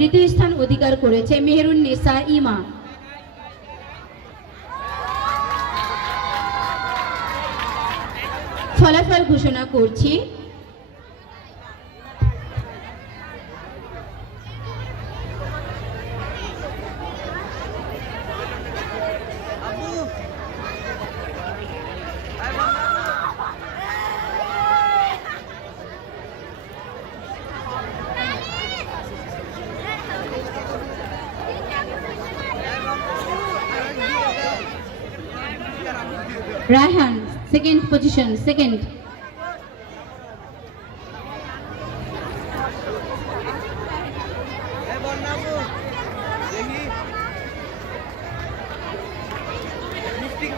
তৃতীয় স্থান অধিকার করেছে মেহরুন নেসা ইমা। ফলাফল ঘোষণা করছি রায়হান সেকেন্ড পজিশন সেকেন্ড দেখি মিষ্টি খাওয়ায়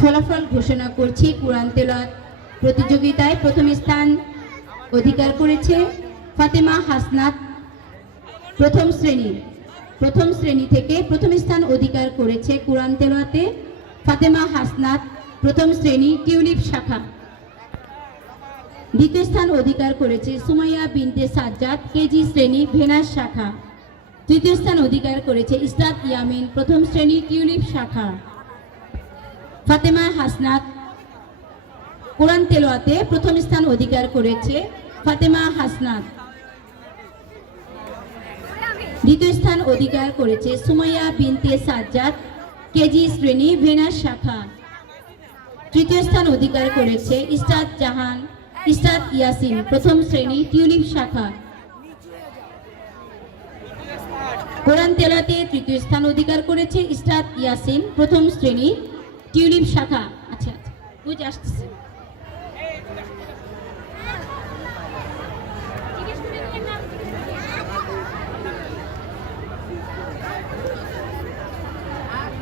ফলাফল ঘোষণা করছি, কোরআন তেলাওয়াত প্রতিযোগিতায় প্রথম স্থান অধিকার করেছে ফাতেমা হাসনাত প্রথম শ্রেণি। প্রথম শ্রেণি থেকে প্রথম স্থান অধিকার করেছে কোরআন তেলাওয়াতে ফাতেমা হাসনাত প্রথম শ্রেণি টিউলিপ শাখা। দ্বিতীয় স্থান অধিকার করেছে সুমাইয়া বিনতে সাজ্জাদ, কেজি শ্রেণি ভেনাস শাখা। তৃতীয় স্থান অধিকার করেছে ইসরাত ইয়ামিন প্রথম শ্রেণি টিউলিপ শাখা। ফাতেমা হাসনাত কোরআন তেলোয়াতে প্রথম স্থান অধিকার করেছে ফাতেমা হাসনাত। দ্বিতীয় স্থান অধিকার করেছে সুমাইয়া বিনতে সাজ্জাদ, কেজি শ্রেণি ভেনাস শাখা। তৃতীয় স্থান অধিকার করেছে ইস্তাদ জাহান, ইস্তাদ ইয়াসিন প্রথম শ্রেণি টিউলিপ শাখা। কোরআন তেলাতে তৃতীয় স্থান অধিকার করেছে ইস্তাদ ইয়াসিন, প্রথম শ্রেণি, টিউলিপ শাখা। আচ্ছা আচ্ছা বুঝে আসতেছে।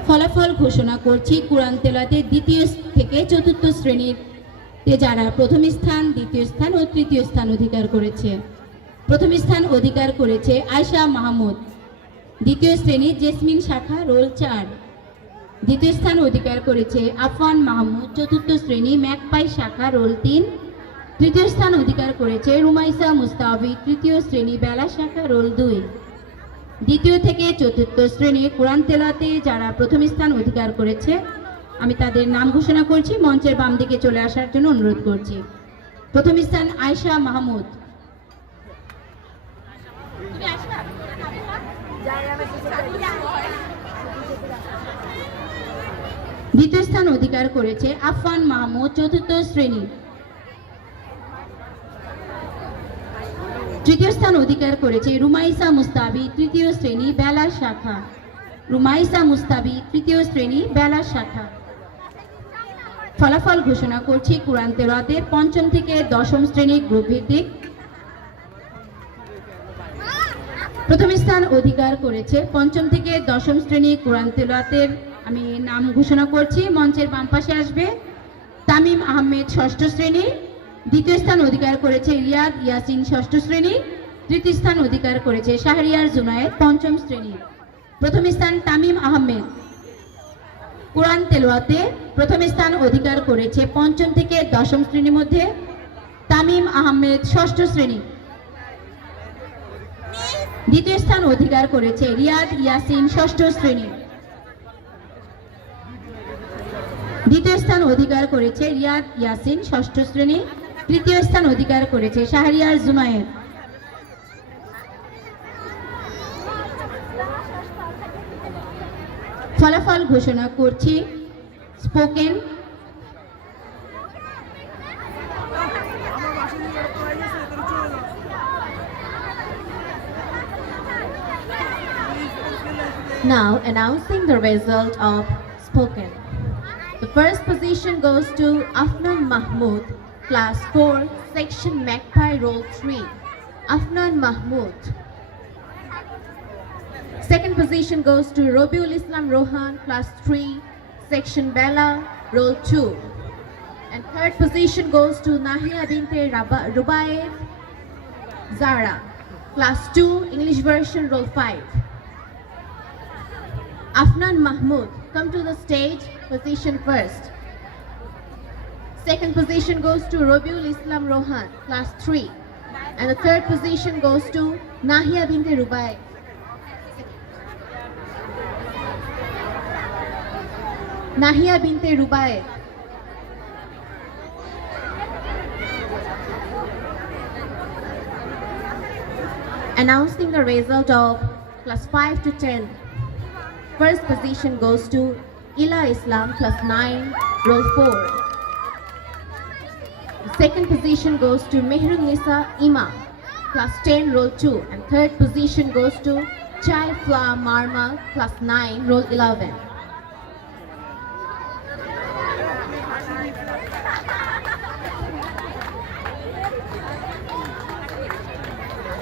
ফলাফল ঘোষণা করছি কোরআন তেলাতে দ্বিতীয় থেকে চতুর্থ শ্রেণির যারা প্রথম স্থান, দ্বিতীয় স্থান ও তৃতীয় স্থান অধিকার করেছে। প্রথম স্থান অধিকার করেছে আয়শা মাহমুদ। দ্বিতীয় শ্রেণি জেসমিন শাখা, রোল চার। দ্বিতীয় স্থান অধিকার করেছে আফান মাহমুদ। চতুর্থ শ্রেণি ম্যাকপাই শাখা, রোল তিন। তৃতীয় স্থান অধিকার করেছে রুমাইসা মুস্তাবি তৃতীয় শ্রেণি বেলা শাখা, রোল দুই। দ্বিতীয় থেকে চতুর্থ শ্রেণি কোরআন তেলাতে যারা প্রথম স্থান অধিকার করেছে, আমি তাদের নাম ঘোষণা করছি, মঞ্চের বাম দিকে চলে আসার জন্য অনুরোধ করছি। প্রথম স্থান আয়শা মাহমুদ। দ্বিতীয় স্থান অধিকার করেছে আফান মাহমুদ চতুর্থ শ্রেণি। তৃতীয় স্থান অধিকার করেছে রুমাইসা মুস্তাবি তৃতীয় শ্রেণি বেলা শাখা। রুমাইসা মুস্তাবি তৃতীয় শ্রেণি বেলা শাখা। ফলাফল ঘোষণা করছি কোরআন তেরাতের পঞ্চম থেকে দশম শ্রেণি গ্রুপ ভিত্তিক। প্রথম স্থান অধিকার করেছে। পঞ্চম থেকে দশম শ্রেণি কোরআন তেলাতের আমি নাম ঘোষণা করছি, মঞ্চের বাম পাশে আসবে তামিম আহমেদ ষষ্ঠ শ্রেণি। দ্বিতীয় স্থান অধিকার করেছে রিয়াদ ইয়াসিন ষষ্ঠ শ্রেণি। তৃতীয় স্থান অধিকার করেছে শাহরিয়ার জুনায়েদ পঞ্চম শ্রেণি। প্রথম স্থান তামিম আহমেদ। কোরআন তেলোয়াতে প্রথম স্থান অধিকার করেছে পঞ্চম থেকে দশম শ্রেণির মধ্যে তামিম আহমেদ ষষ্ঠ শ্রেণি। দ্বিতীয় স্থান অধিকার করেছে রিয়াদ ইয়াসিন ষষ্ঠ শ্রেণি। দ্বিতীয় স্থান অধিকার করেছে রিয়াদ ইয়াসিন ষষ্ঠ শ্রেণি। তৃতীয় স্থান অধিকার করেছে শাহরিয়ার জুনায়েদ। ফলাফল ঘোষণা করছি। Spoken Now announcing the result of spoken. The first position goes to Afnan Mahmood, class 4, section Magpie roll 3. Afnan Mahmood. Second position goes to Robiul Islam Rohan, class 3, section Bella, roll 2. And third position goes to Nahia Binte Rubaev Zara, class 2, English version, roll 5. Afnan Mahmood, come to the stage, position first. Second position goes to Robiul Islam Rohan, class 3. And the third position goes to Nahia Binte Rubai. Nahia Binte Rubai. Announcing the result of class 5 to 10. First position goes to Ila Islam plus 9, row 4. Second position goes to Mehrun Nisa plus 10, row 2. And third position goes to Chai Fla Marma, plus 9, row 11.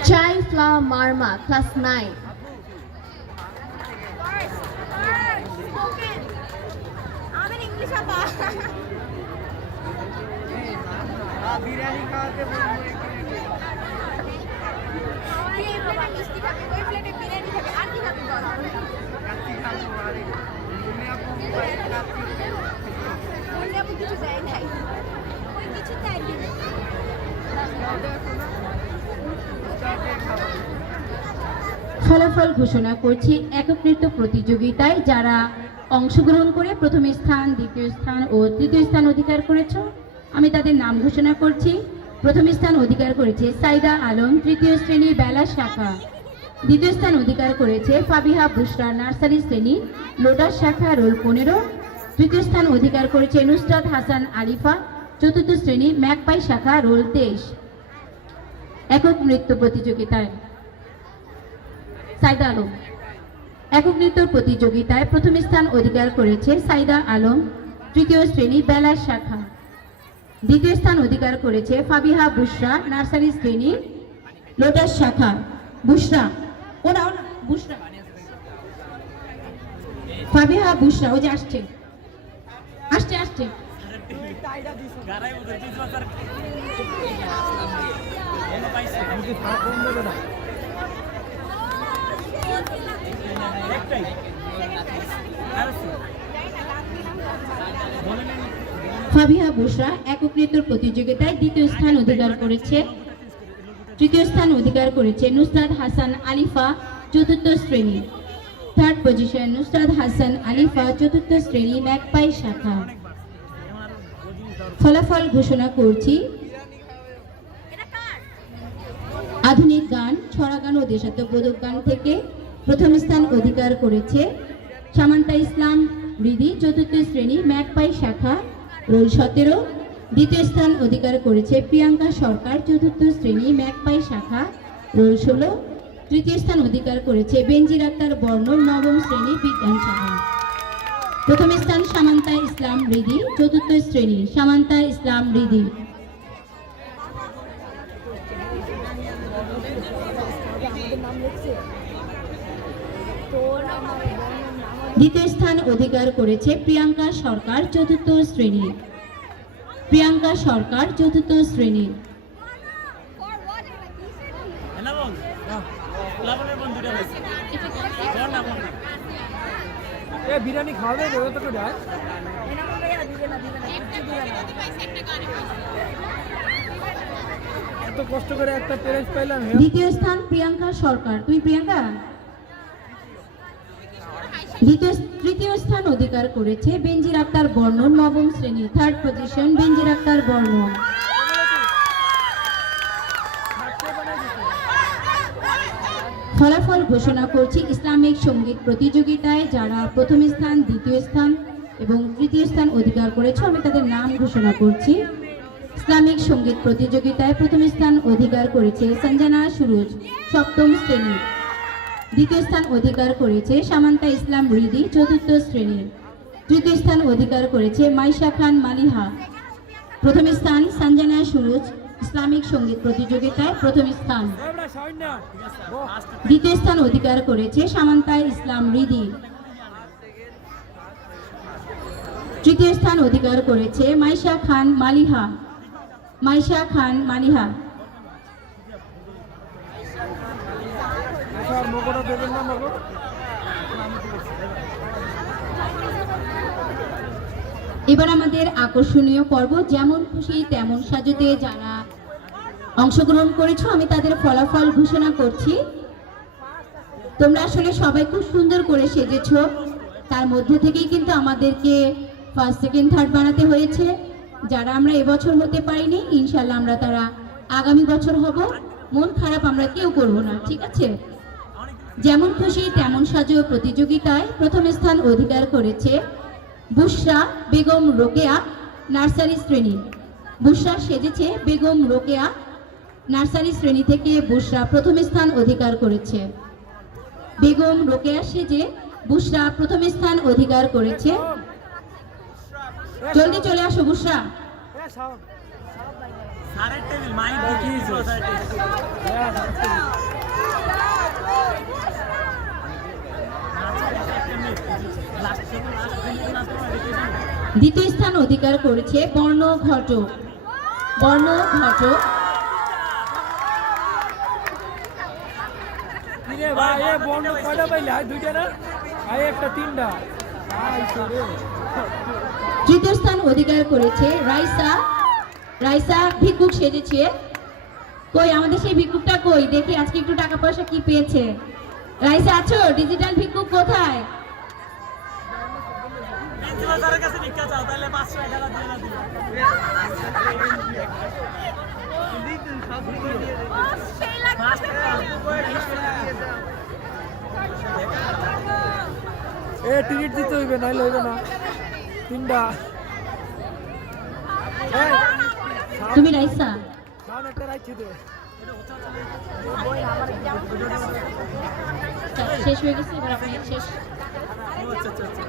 Chai Fla Marma, plus 9. ফলাফল ঘোষণা করছি একক নৃত্য প্রতিযোগিতায় যারা অংশগ্রহণ করে প্রথম স্থান, দ্বিতীয় স্থান ও তৃতীয় স্থান অধিকার করেছ। আমি তাদের নাম ঘোষণা করছি। প্রথম স্থান অধিকার করেছে সাইদা আলম, তৃতীয় শ্রেণি বেলা শাখা। দ্বিতীয় স্থান অধিকার করেছে ফাবিহা বুসরা নার্সারি শ্রেণি, লোটাস শাখা, রোল পনেরো। তৃতীয় স্থান অধিকার করেছে নুসরাত হাসান আলিফা চতুর্থ শ্রেণি ম্যাকপাই শাখা, রোল তেইশ। একক নৃত্য প্রতিযোগিতায় সাইদা আলম। একক নৃত্য প্রতিযোগিতায় প্রথম স্থান অধিকার করেছে সাইদা আলম, তৃতীয় শ্রেণি বেলার শাখা। দ্বিতীয় স্থান অধিকার করেছে ফাবিহা বুশরা, নার্সারি শ্রেণি লোটাস শাখা। বুশরা ওরা বুশরা। ফাবিহা বুশরা ও যে আসছে। আসছে আসছে। ফাবিহা বুশরা একক নৃত্য প্রতিযোগিতায় দ্বিতীয় স্থান অধিকার করেছে। তৃতীয় স্থান অধিকার করেছে নুসরাত হাসান আলিফা, চতুর্থ শ্রেণি। থার্ড পজিশন নুসরাত হাসান আলিফা, চতুর্থ শ্রেণি, ম্যাকপাই শাখা। ফলাফল ঘোষণা করছি। আধুনিক গান, ছড়া গান ও দেশাত্মবোধক গান থেকে প্রথম স্থান অধিকার করেছে সামান্তা ইসলাম রিদি, চতুর্থ শ্রেণি ম্যাকপাই শাখা, রোল সতেরো। দ্বিতীয় স্থান অধিকার করেছে প্রিয়াঙ্কা সরকার, চতুর্থ শ্রেণি ম্যাকপাই শাখা, রোল ষোলো। তৃতীয় স্থান অধিকার করেছে বেনজির আক্তার বর্ণ, নবম শ্রেণি বিজ্ঞান শাখা প্রথম স্থান সামান্তা ইসলাম রিদি, চতুর্থ শ্রেণি সামান্তা ইসলাম রিদি। দ্বিতীয় স্থান অধিকার করেছে প্রিয়াঙ্কা সরকার চতুর্থ শ্রেণি। প্রিয়াঙ্কা সরকার চতুর্থ শ্রেণি। বিরিয়ানি খাওয়াবে দেবে তো যায় এত কষ্ট করে একটা প্রাইজ পাইলাম দ্বিতীয় স্থান প্রিয়াঙ্কা সরকার। তুই প্রিয়াঙ্কা? দ্বিতীয় তৃতীয় স্থান অধিকার করেছে বেনজির আক্তার বর্ণ নবম শ্রেণি থার্ড পজিশন বেনজির আক্তার বর্ণ ফলাফল ঘোষণা করছি ইসলামিক সংগীত প্রতিযোগিতায়, যারা প্রথম স্থান, দ্বিতীয় স্থান এবং তৃতীয় স্থান অধিকার করেছে, আমি তাদের নাম ঘোষণা করছি। ইসলামিক সংগীত প্রতিযোগিতায় প্রথম স্থান অধিকার করেছে সঞ্জনা সুরুজ, সপ্তম শ্রেণি। দ্বিতীয় স্থান অধিকার করেছে সামান্তা ইসলাম রিদি, চতুর্থ শ্রেণির। তৃতীয় স্থান অধিকার করেছে মাইশা খান মালিহা। প্রথম স্থান সঞ্জনা সুরুজ ইসলামিক সংগীত প্রতিযোগিতায় প্রথম স্থান। দ্বিতীয় স্থান অধিকার করেছে সামান্তা ইসলাম রিদি। তৃতীয় স্থান অধিকার করেছে মাইশা খান মালিহা। মাইশা খান মালিহা। মোকোটা দেবেন না মোকো এবার আমাদের আকর্ষণীয় পর্ব, যেমন খুশি তেমন সাজতে যারা অংশগ্রহণ করেছ, আমি তাদের ফলাফল ঘোষণা করছি। তোমরা আসলে সবাই খুব সুন্দর করে সেজেছ। তার মধ্যে থেকেই কিন্তু আমাদেরকে ফার্স্ট সেকেন্ড থার্ড বানাতে হয়েছে। যারা আমরা এবছর হতে পারিনি ইনশাল্লাহ আমরা তারা আগামী বছর হব। মন খারাপ আমরা কেউ করব না, ঠিক আছে? যেমন খুশি, তেমন সাজো প্রতিযোগিতায় প্রথম স্থান অধিকার করেছে বুশরা বেগম রোকেয়া নার্সারি শ্রেণি। বুশরা সেজেছে বেগম রোকেয়া নার্সারি শ্রেণি থেকে বুশরা প্রথম স্থান অধিকার করেছে। বেগম রোকেয়া সেজে বুশরা প্রথম স্থান অধিকার করেছে। জলদি চলে আসো টেবিল দ্বিতীয় স্থান অধিকার করেছে বর্ণ ঘটক। বর্ণ ঘটক। রে তৃতীয় স্থান অধিকার করেছে রাইসা। রাইসা ভিক্ষুক সেজেছে। কই আমাদের সেই ভিক্ষুকটা কই? দেখি আজকে একটু টাকা পয়সা কি পেয়েছে? রাইসা আছো? ডিজিটাল ভিক্ষুক কোথায়? এ টিকিট দিতে হইবে নাইলে হইবে না। তিনটা। তুমি রাইসা? একটা দে। আচ্ছা, শেষ হয়ে গেছে? এবার আপনি শেষ। আচ্ছা আচ্ছা আচ্ছা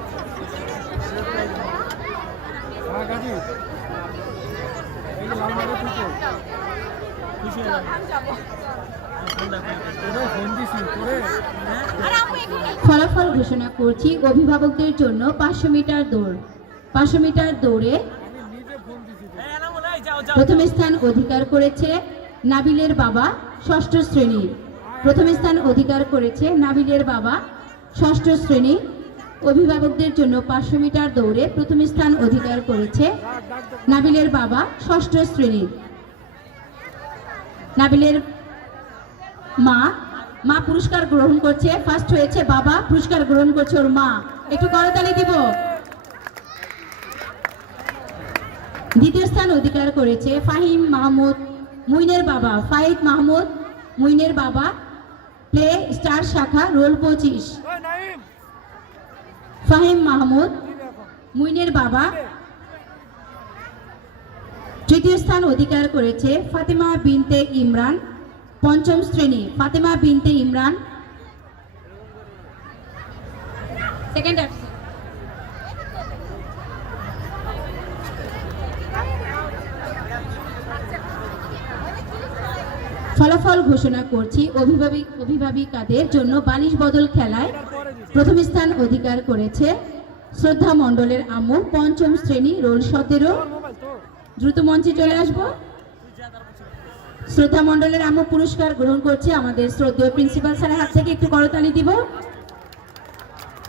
হ্যাঁ ফলাফল ঘোষণা করছি অভিভাবকদের জন্য পাঁচশো মিটার দৌড়। পাঁচশো মিটার দৌড়ে যাও প্রথম স্থান অধিকার করেছে নাবিলের বাবা ষষ্ঠ শ্রেণি। প্রথম স্থান অধিকার করেছে নাবিলের বাবা। ষষ্ঠ শ্রেণি। অভিভাবকদের জন্য পাঁচশো মিটার দৌড়ে প্রথম স্থান অধিকার করেছে নাবিলের বাবা ষষ্ঠ শ্রেণি। নাবিলের মা মা পুরস্কার গ্রহণ করছে ফার্স্ট হয়েছে বাবা, পুরস্কার গ্রহণ করছে ওর মা। একটু করতালি দিব। দ্বিতীয় স্থান অধিকার করেছে ফাহিম মাহমুদ মুইনের বাবা ফাহিদ মাহমুদ মুইনের বাবা প্লে স্টার শাখা রোল পঁচিশ। ফাহিম মাহমুদ মুইনের বাবা তৃতীয় স্থান অধিকার করেছে ফাতেমা বিনতে ইমরান পঞ্চম শ্রেণি ফাতেমা বিনতে ইমরান। সেকেন্ড ফলাফল ঘোষণা করছি, অভিভাবক, অভিভাবিকাদের জন্য বালিশ বদল খেলায় প্রথম স্থান অধিকার করেছে শ্রদ্ধা মণ্ডলের আমু পঞ্চম শ্রেণি রোল সতেরো। দ্রুত মঞ্চে চলে আসব। শ্রদ্ধা মণ্ডলের আমু পুরস্কার গ্রহণ করছে আমাদের শ্রদ্ধেয় প্রিন্সিপাল স্যারের হাত থেকে একটু করতালি দিব।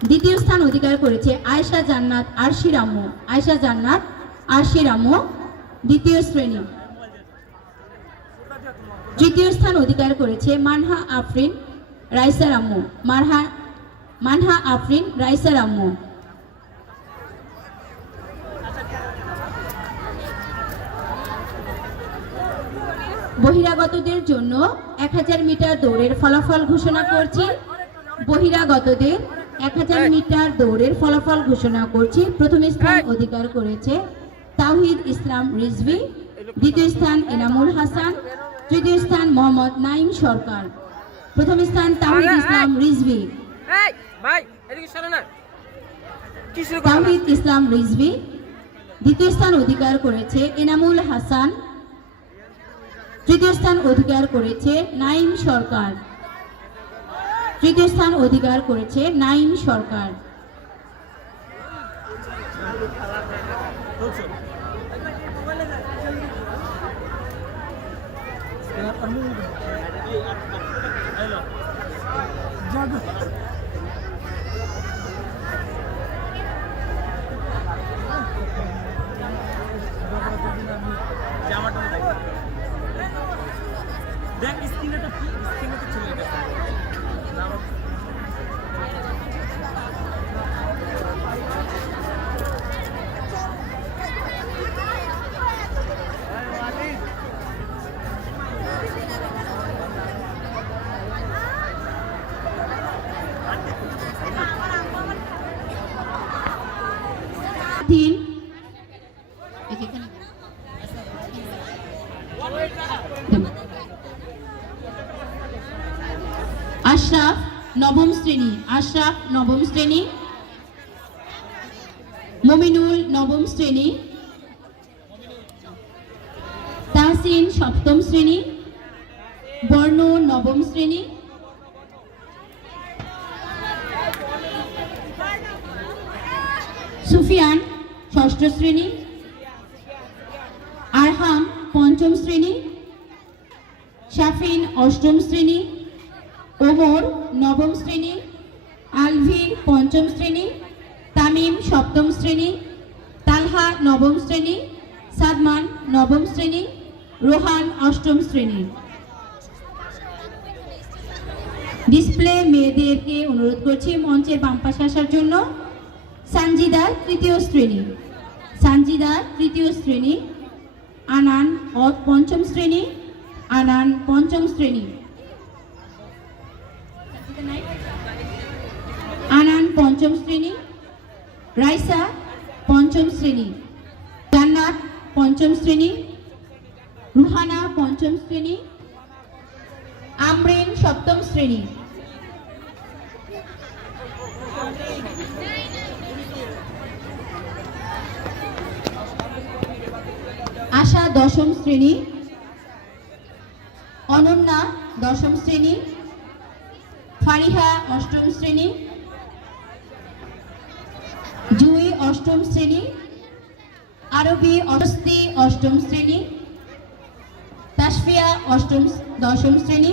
দ্বিতীয় স্থান অধিকার করেছে আয়েশা জান্নাত আরশির আম্মু জান্নাত আরশির দ্বিতীয় শ্রেণি। তৃতীয় স্থান অধিকার করেছে মানহা আফরিন রাইসার আম্মু। মারহা মানহা আফরিন রাইসার আম্মু। বহিরাগতদের জন্য এক হাজার মিটার দৌড়ের ফলাফল ঘোষণা করছি। বহিরাগতদের এক হাজার মিটার দৌড়ের ফলাফল ঘোষণা করছি। প্রথম স্থান অধিকার করেছে তাওহিদ ইসলাম রিজভি। দ্বিতীয় স্থান এনামুল হাসান। তৃতীয় স্থান মোহাম্মদ নাইম সরকার। প্রথম স্থান তাওহিদ ইসলাম রিজভি। তাওহিদ ইসলাম রিজভি। দ্বিতীয় স্থান অধিকার করেছে এনামুল হাসান। তৃতীয় স্থান অধিকার করেছে নাইম সরকার। তৃতীয় স্থান অধিকার করেছে নাইম সরকার। বলছো হ্যালো জামাটা আশরাফ নবম শ্রেণি আশরাফ নবম শ্রেণি, মমিনুল নবম শ্রেণি, তাহসিন সপ্তম শ্রেণি, বর্ণ নবম শ্রেণি, সুফিয়ান ষষ্ঠ শ্রেণি, আরহাম পঞ্চম শ্রেণি, শাফিন অষ্টম শ্রেণি, ওমর নবম শ্রেণি আলভি পঞ্চম শ্রেণি, তামিম সপ্তম শ্রেণি, তালহা নবম শ্রেণি, সাদমান নবম শ্রেণি, রোহান অষ্টম শ্রেণি। ডিসপ্লে মেয়েদেরকে অনুরোধ করছি মঞ্চের বাম পাশে আসার জন্য। সানজিদা তৃতীয় শ্রেণি। সানজিদা তৃতীয় শ্রেণি। আনান পঞ্চম শ্রেণি। আনান পঞ্চম শ্রেণি। আনান পঞ্চম শ্রেণি, রাইসা পঞ্চম শ্রেণি, জান্নাত পঞ্চম শ্রেণি, রুহানা পঞ্চম শ্রেণি, আমরিন সপ্তম শ্রেণি। আশা দশম শ্রেণি, অনন্যা দশম শ্রেণি, ফারিহা অষ্টম শ্রেণি জুই অষ্টম শ্রেণি, আরবি অস্তি অষ্টম শ্রেণি, তাসফিয়া অষ্টম দশম শ্রেণি,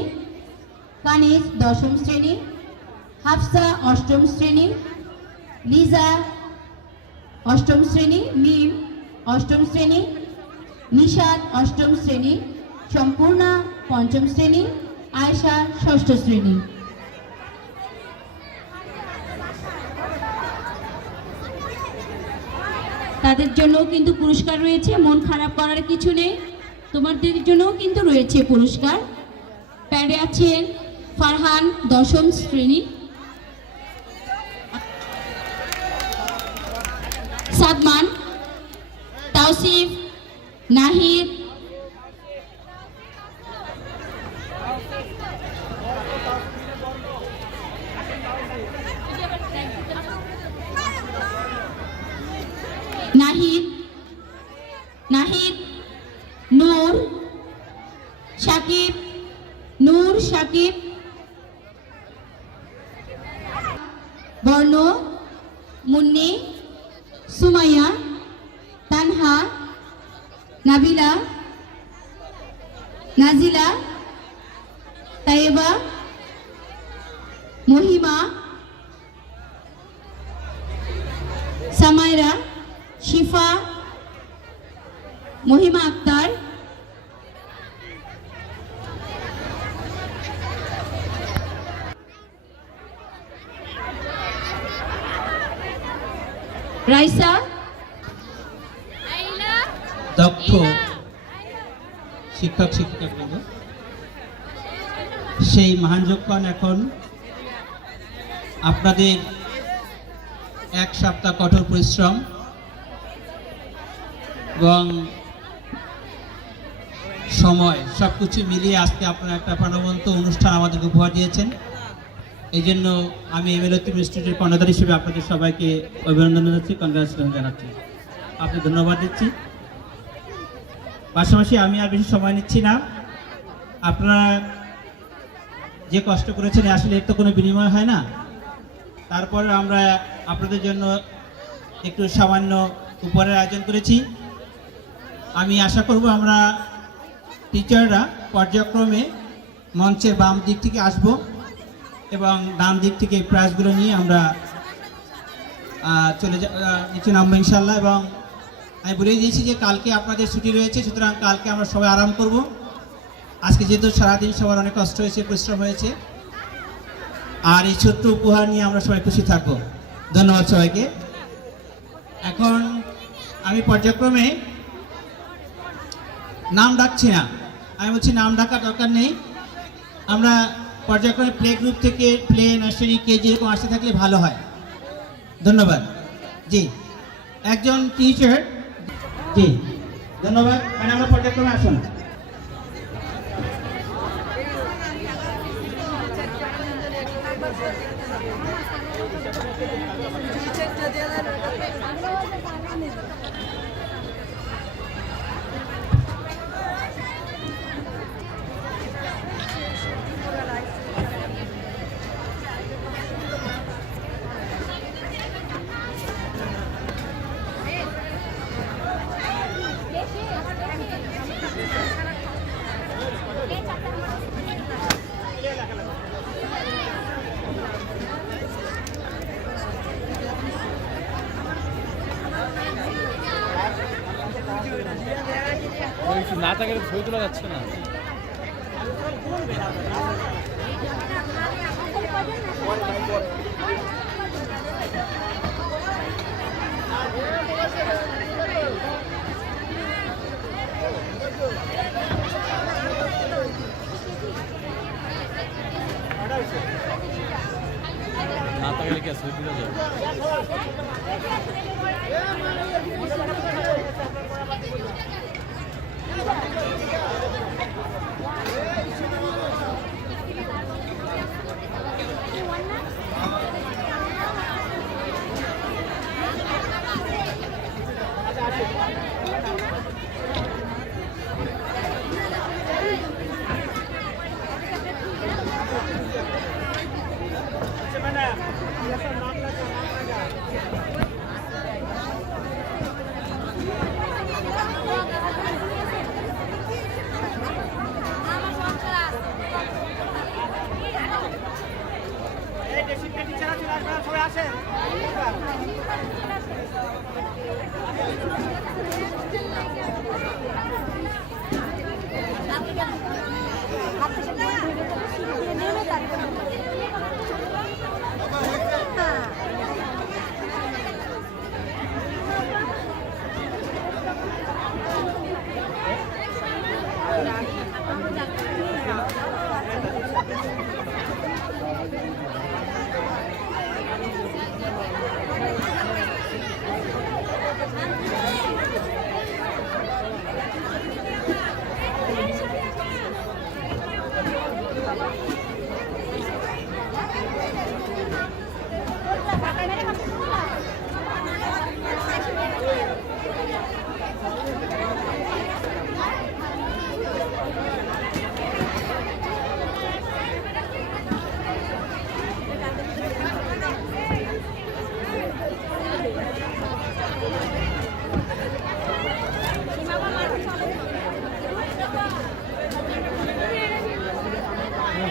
কানিজ দশম শ্রেণি, হাফসা অষ্টম শ্রেণি, লিজা অষ্টম শ্রেণি, মিম অষ্টম শ্রেণি নিশাদ অষ্টম শ্রেণি, সম্পূর্ণা পঞ্চম শ্রেণি, আয়শা ষষ্ঠ শ্রেণি। তাদের জন্যও কিন্তু পুরস্কার রয়েছে, মন খারাপ করার কিছু নেই। তোমাদের জন্যও কিন্তু রয়েছে পুরস্কার। প্যাডে আছেন ফারহান দশম শ্রেণি। সাদমান, তাওসিফ নাহিদ নাহিদ নাহিদ নূর সাকিব নূর সাকিব। রাইসা? দক্ষ। শিক্ষক শিক্ষিকাবৃন্দ সেই মহান যক্ষণ এখন আপনাদের এক সপ্তাহ কঠোর পরিশ্রম এবং সময় সব কিছু মিলিয়ে আজকে আপনারা একটা প্রাণবন্ত অনুষ্ঠান আমাদেরকে উপহার দিয়েছেন। এই জন্য আমি এমএলএ ইনস্টিটিউটের কর্ণধার হিসেবে আপনাদের সবাইকে অভিনন্দন জানাচ্ছি কংগ্রেচুলেশন জানাচ্ছি। আপনি ধন্যবাদ দিচ্ছি। পাশাপাশি আমি আর বেশি সময় নিচ্ছি না। আপনারা যে কষ্ট করেছেন আসলে এর তো কোনো বিনিময় হয় না। তারপরে আমরা আপনাদের জন্য একটু সামান্য উপহারের আয়োজন করেছি। আমি আশা করব আমরা টিচাররা পর্যায়ক্রমে মঞ্চের বাম দিক থেকে আসব। এবং ডান দিক থেকে এই প্রাইজগুলো নিয়ে আমরা চলে যা নিচে নামবো ইনশাল্লাহ এবং আমি বলে দিয়েছি যে কালকে আপনাদের ছুটি রয়েছে, সুতরাং কালকে আমরা সবাই আরাম করব। আজকে যেহেতু সারাদিন সবার অনেক কষ্ট হয়েছে, পরিশ্রম হয়েছে, আর এই ছোট্ট উপহার নিয়ে আমরা সবাই খুশি থাকব। ধন্যবাদ সবাইকে। এখন আমি পর্যায়ক্রমে নাম ডাকছি না। আমি বলছি নাম ডাকার দরকার নেই। আমরা পর্যায়ক্রমে প্লে গ্রুপ থেকে প্লে নার্সারি কেজি এরকম আসতে থাকলে ভালো হয়। ধন্যবাদ। জি। একজন টিচার জি। ধন্যবাদ। মানে আমরা পর্যায়ক্রমে আসুন। 여기서 나다게도 돌 돌아갔잖아. 알았어. না থাকলে কি ছবি তোলা যাবে দেশি পেটি ছাড়া চলে আসবে না, সবাই আসেন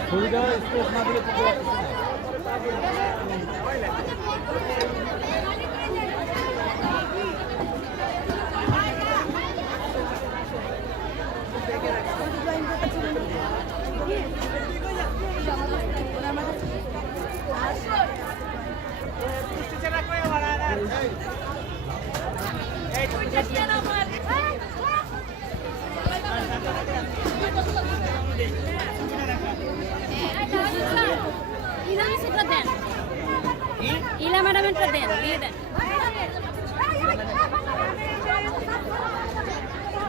ছবিটা ইলা ম্যাডামেরটা দেন দিয়ে দেন।